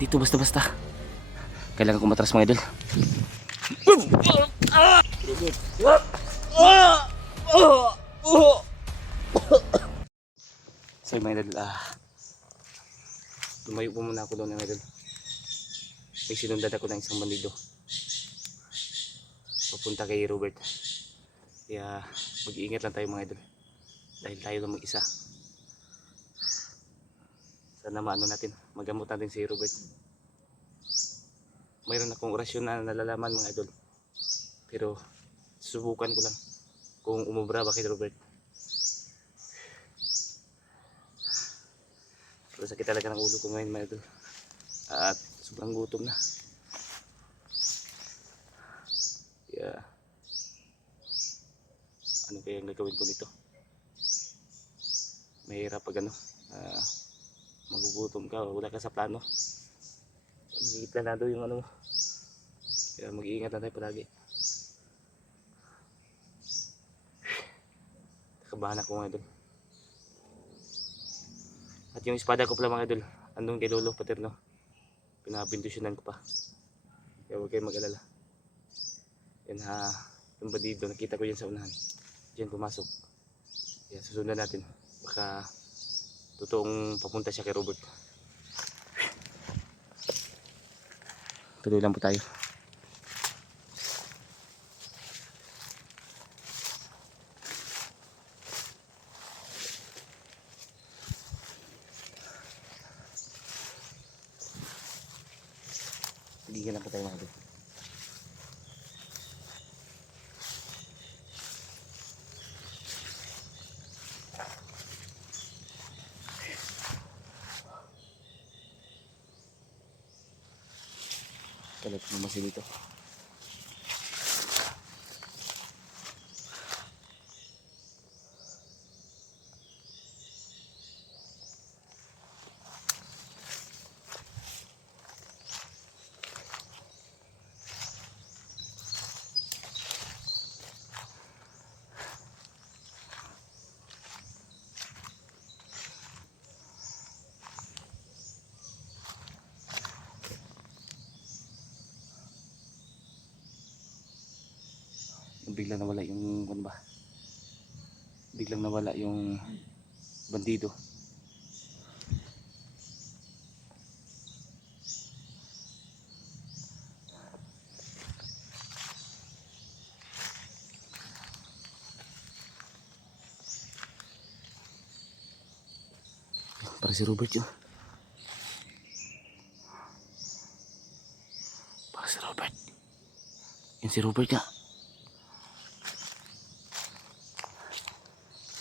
dito basta-basta. Kailangan ko matras mga idol. So mga idol, lumayo po muna ako doon mga idol. May sinundan ako ng isang bandido papunta kay Robert. Kaya mag-iingat lang tayo mga idol, dahil tayo lang mag-isa. Sana maano natin, magamot natin si Robert. Mayroon akong orasyon na nalalaman mga idol, pero susubukan ko lang kung umubra ba kay Robert. Pero sakit talaga ng ulo ko ngayon mga idol, at sobrang gutom na. Kaya ano kaya ang gagawin ko nito? Mahirap pag magugutom ka, wala ka sa plano, hindi planado yung mo. Kaya mag-iingat na tayo palagi. Nakabahan ako mga idol. At yung espada ko pala mga idol, andun kay Lolo Paterno, pinabindusyonan ko pa. Kaya huwag kayong mag-alala. Yan yung bandido, nakita ko yan sa unahan, diyan pumasok. Kaya susundan natin, baka totoong papunta siya kay Robert. Tuloy lang po tayo. Bigyan lang po tayo mga idol. Kalit naman si dito. Biglang nawala yung ano ba? Biglang nawala yung bandido. Para si Robert yun. Para si Robert. Yun si Robert nga.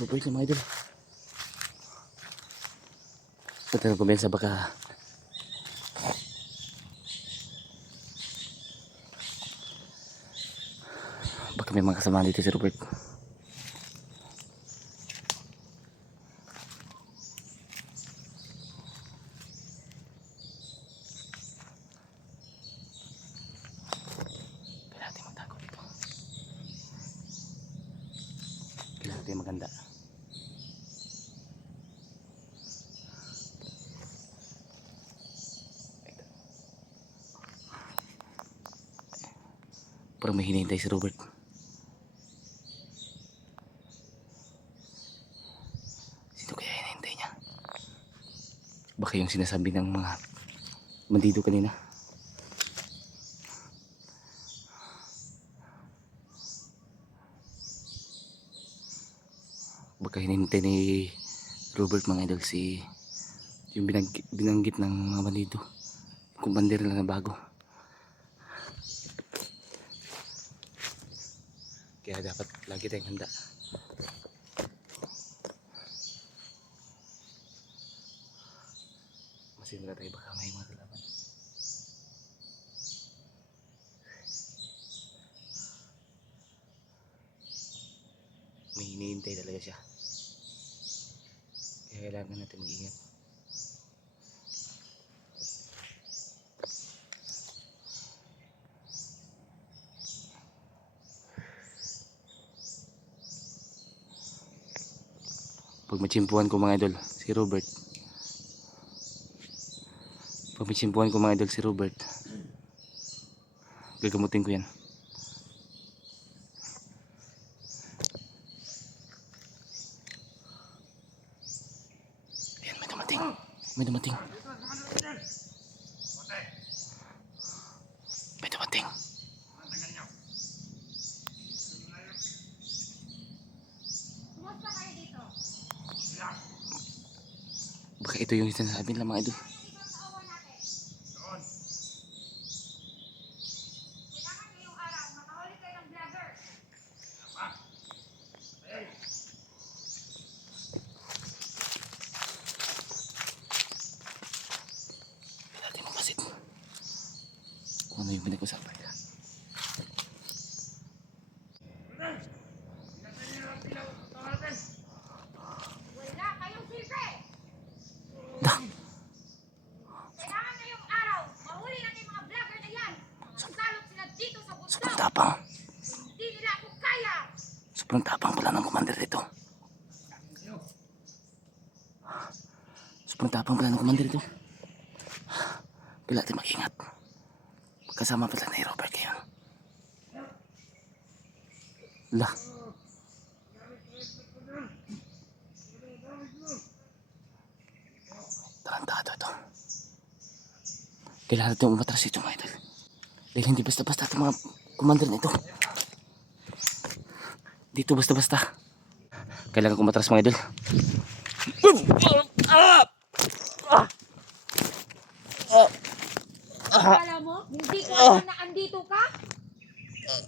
Robert yung mga idol. Pati na kumensa baka may mga kasama dito si Robert. Kailangan natin magtago dito. Kailangan natin maganda. Parang may hinihintay si Robert. Sino kaya hinihintay niya? Baka yung sinasabi ng mga bandido kanina. Baka hinihintay ni Robert mga idol yung binanggit ng mga bandido, kung bandera na bago. Kaya dapat lagi tayong handa. Masimula tayo, baka may mga kalaban. May hinihintay talaga siya. Kaya kailangan natin mag-ingat. Pag machimpuan ko mga idol si Robert, pag Kumitsimpuhan ko mga idol si Robert. Gagamutin ko yan. Ayan, may dumating. May dumating. May dumating. Baka ito yung sinasabi nila mga idol. Natin magpasit. Kung ano yung pinag-usapan nila. Wala kayong silbi! Da! Kailangan ngayong araw, mahuli natin yung mga vlogger na yan! Magsalot sila dito sa bundok! Sobrang tapang. Hindi nila ako kaya! Sobrang tapang pala ng commander dito. Sobrang tapang pala ng commander dito. Kailangan natin mag-ingat. Kasama pala ni Robert ngayon. Lah. Tarantado ito. Kailangan natin umatras ito mga idol. Dahil hindi basta-basta itong mga commander nito. Dito basta-basta. Kailangan ko umatras mga idol. Akala mo, hindi ko alam na andito ka?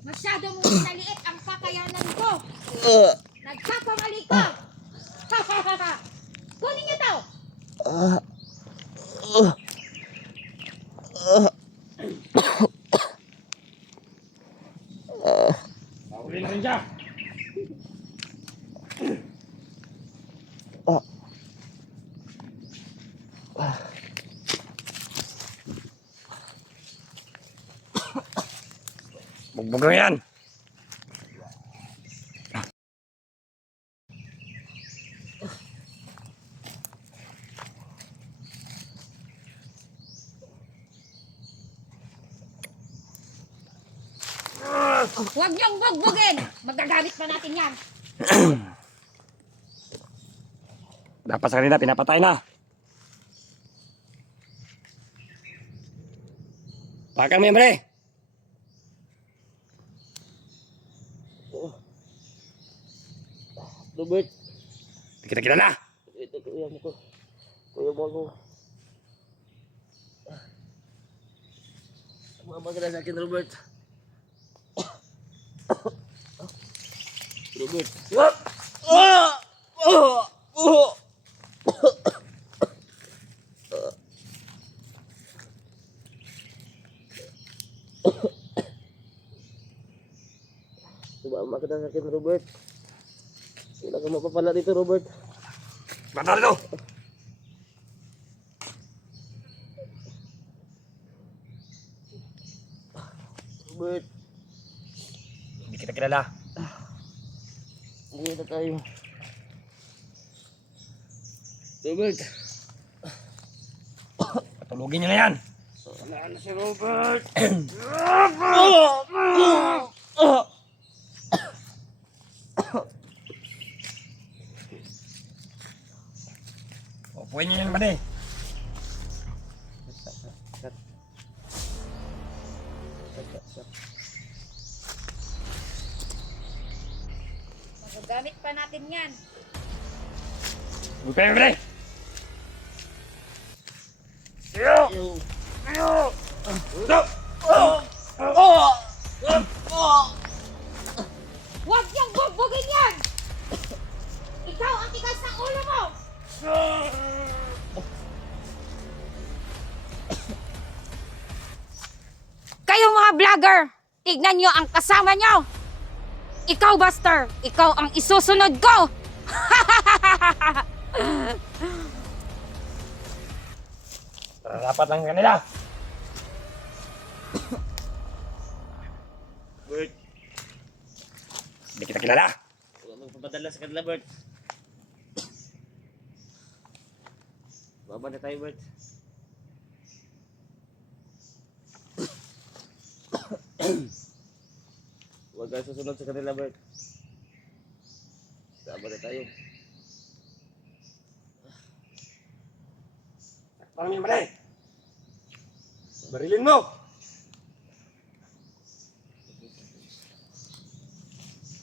Masyado mong pinaliit ang kakayanan ko! Nagkakamali ka! Kunin niyo to! Huli na rin siya. Bugbog na yan. Huwag niyong bugbugin! Magagamit pa natin yan! Dapat sa kanila, pinapatay na. Pakan mo yan, pre. Robert, Di kita kilala. ito kuya mo ko. Kuya mo ko. Mama ka na sa akin, Robert. Robert. Mama ka na sa akin, Robert. Wala ka mapapala dito, Robert. Bata rito. Robert, Hindi kita kilala. umuwi na tayo. Robert. Patulugin niyo na yan. Wala na si Robert. Upuin niyo yan, bade. Magagamit pa natin yan! Upuin mo, bade. Huwag niyong bugbugin yan! Ikaw ang tigas ng ulo mo! Kayong mga vlogger, tignan nyo ang kasama nyo! Ikaw, Buster, ikaw ang isusunod ko! Rapat lang kanila. Bert, Hindi kita kilala. huwag magpapadala sa kanila, Bert. Baba na tayo, Bert. Huwag kang susunod sa kanila, Bert. Sama na tayo. Parang yung pare. Barilin mo.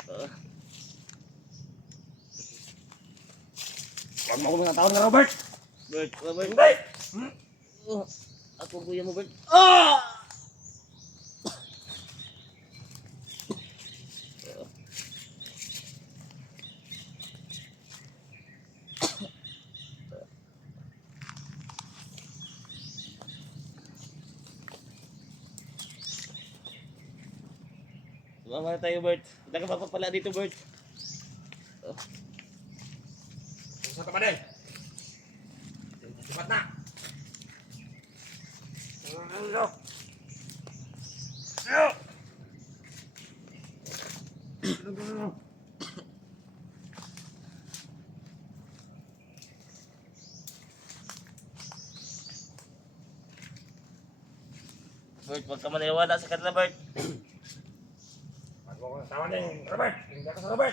Ah, Huwag mo akong tawag na Robert. Bert, Bert. Hindi. Ako kuya mo, Bert. Sumama na tayo, Bert. Hindi ka mapapala dito, Bert. Sa kapatid. Sipat na. Ano? Bert, huwag ka maniwala sa kanila, Bert. Huwag mo akong tawag din, Robert. Hindi ka sa Robert.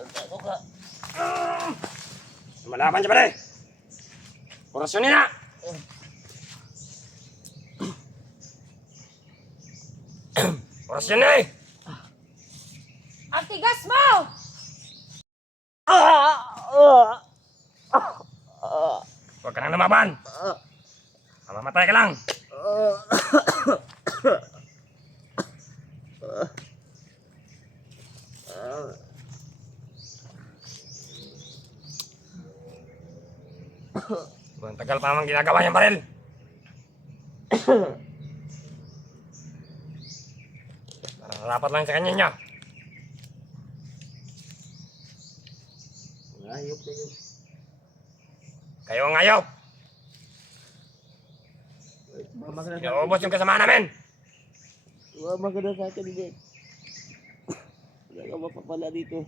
Tanda ko ka. Lumalaban siya pare. Orasyon niya. Orasyon na eh. Ang tigas mo! Huwag ka nang lumaban. Mamamatay ka lang. Ang tagal pa naman ginagawa niyang baril. Rapat lang sa kanya niya. Ayop na yun. Kayo ang ayaw. Sumama ka na sa akin. Inuubos yung kasama namin. Sumama ka na sa akin, Bert. Wala ka mapapala dito.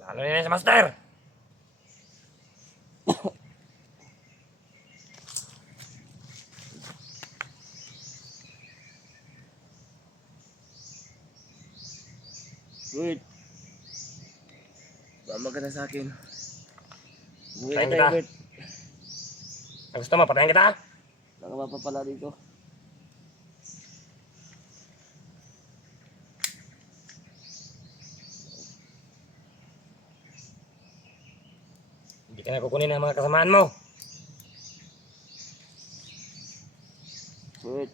Lalo na yun sa master. Bert. Sumama ka na sa akin. Buhay Patayin na tayo, kita. Bert. Ang gusto mo, patayin kita. Wala ka mapapala dito. Hindi ka na kukunin ng mga kasamaan mo. Bert.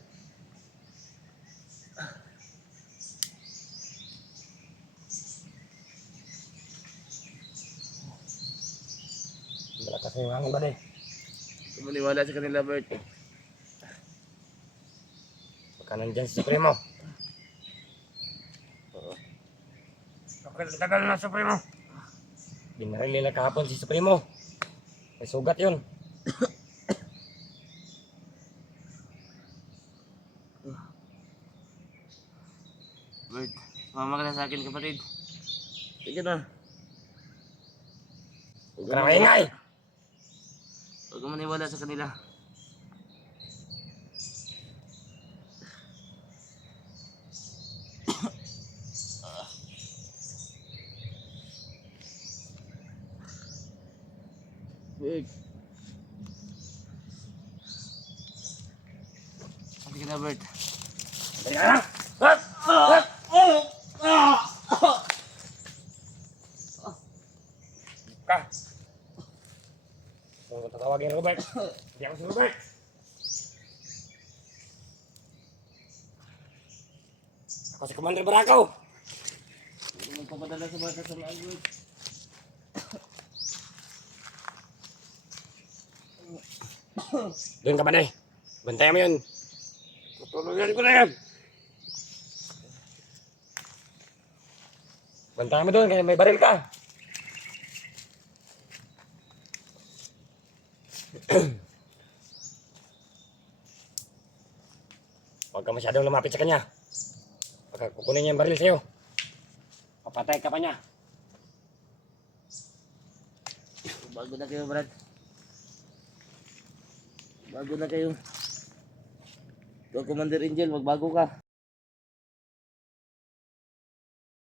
Malakas yung hangin ba eh. Huwag mo maniwala sa kanila, Bert. Baka nandyan si Supremo. Tagal na Supremo. Binaril nila kahapon si Supremo. May sugat yun. Bert, sumama ka na sa akin, kapatid. Sige na. Huwag ka na maingay. Huwag ka maniwala sa kanila. Bert. Sige na, Bert. Dali ka na. Hop! Hop! Ka. Huwag kang tatawagin Robert. Hindi ako si Robert. Ako si Commander Barakaw. Huwag mo magpapadala sa mga kasamaan, Bert. Doon ka ba na eh? Bantayan mo yun. Tutuluyan ko na yan. Bantayan mo doon, kaya may baril ka. Huwag ka masyadong lumapit sa kanya. Baka kukunin niya yung baril sa'yo. Papatay ka pa niya. Bago na kayo, Brad. Bago na kayo. Ikaw, Commander Angel, magbago ka.